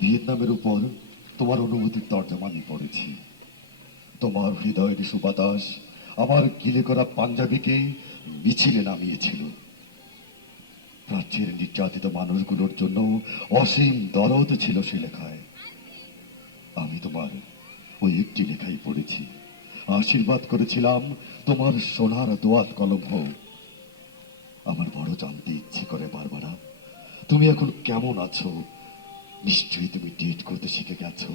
ভিয়েতনামের উপর তোমার অনুভূতির তর্জমানি পড়েছি। তোমার হৃদয়ের সুবাতাস আমার গিলে করা পাঞ্জাবিকে মিছিলে নামিয়েছিল। প্রাচ্যের নির্যাতিত মানুষগুলোর জন্য অসীম দরদ ছিল সে লেখায়। আমি তোমার ওই একটি লেখাই পড়েছি, আশীর্বাদ করেছিলাম তোমার সোনার দোয়াত কলম হোক। আমার বড় জানতে ইচ্ছে করে বারবারা, তুমি এখন কেমন আছো? নিশ্চয়ই তুমি ডেট করতে শিখে গেছো।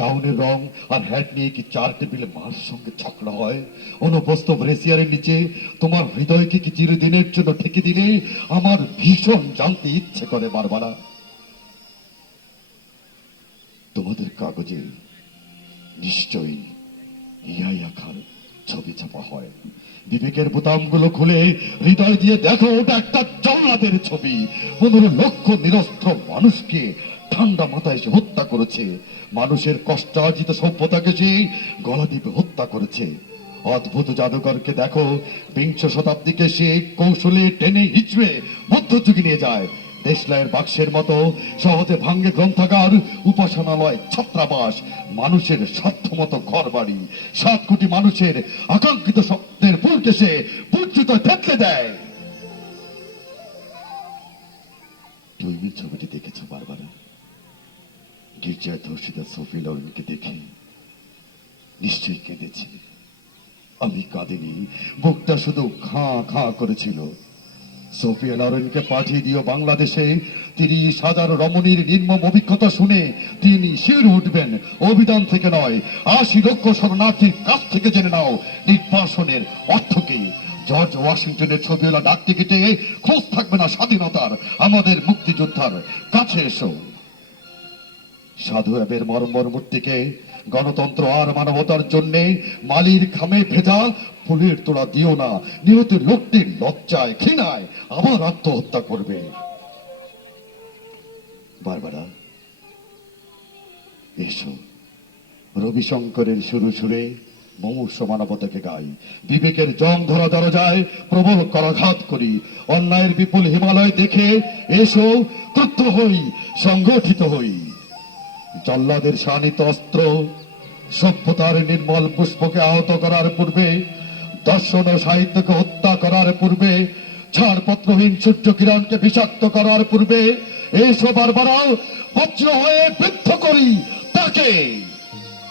গাউনের রং আর হ্যাট নিয়ে কি চার টেবিলে মার সঙ্গে ঝগড়া হয়? অনুপস্থ ব্রেসিয়ারের নিচে তোমার হৃদয়কে কি চিরদিনের জন্য ঠেকে দিলে? আমার ভীষণ জানতে ইচ্ছে করে বারবারা। তোমাদের কাগজে নিশ্চয়ই ইয়াই আখার ছবি ছাপা হয়। বিবেকের বোতামগুলো খুলে হৃদয় দিয়ে দেখো, ওটা একটা জল্লাদের ছবি। 15 লক্ষ নিরস্ত্র মানুষকে ঠান্ডা মাথায় সে হত্যা করেছে। মানুষের কষ্টার্জিত সভ্যতাকে সে গলা টিপে হত্যা করেছে। অদ্ভুত জাদুকরকে দেখো, বিংশ শতাব্দীকে সে কৌশলে টেনে হিচড়ে মধ্যযুগে নিয়ে যায়। দেশলাইয়ের বাক্সের মতো সহজে ভাঙ্গে গ্রন্থাগার, উপাসনালয়, ছাত্রাবাস, মানুষের স্বার্থমতো ঘর বাড়ি, 7 কোটি মানুষের আকাঙ্ক্ষিত স্বপ্নের ফুলকে সে বঞ্চিত থেতলে দেয়। তুমি ছবিটি দেখেছো বারবারা? গির্জায় ধর্ষিত সোফি লরেনকে দেখে নিশ্চয়ই কেঁদেছি। আমি কাঁদিনি, বুকটা শুধু খাঁ খাঁ করেছিল। সোফিয়া লরেনকে পাঠিয়ে দিও বাংলাদেশে। 30,000 রমণীর নির্মম অভিজ্ঞতা শুনে তিনি শির উঠবেন। অভিধান থেকে নয়, 80 লক্ষ শরণার্থীর কাছ থেকে জেনে নাও নির্বাসনের অর্থ কি। জর্জ ওয়াশিংটনের ছবিওয়ালা ডাক টিকিটে খোঁজ থাকবে না স্বাধীনতার, আমাদের মুক্তিযোদ্ধার। কাছে এসো। সাধু অ্যাবের মর্মর মূর্তিকে গণতন্ত্র আর মানবতার জন্য মালির খামে ভেজা ফুলের তোড়া দিও না। নিহত লোকটির লজ্জায় ঘৃণায় আবার আত্মহত্যা করবে। বারবারা এসো, রবিশঙ্করের সুরে সুরে মুমূর্ষ মানবতাকে গাই। বিবেকের জং ধরা দরজায় প্রবল করাঘাত করি। অন্যায়ের বিপুল হিমালয় দেখে এসো, ক্রুদ্ধ হই, সংগঠিত হই। জল্লাদের শানিত অস্ত্র সভ্যতার নির্মল পুষ্পকে আহত করার পূর্বে, দর্শন ও সাহিত্যকে হত্যা করার পূর্বে, ছাড়পত্রহীন সূর্য কিরণকে বিষাক্ত করার পূর্বে এসো বারবারা, বজ্র হয়ে বিদ্ধ করি তাকে।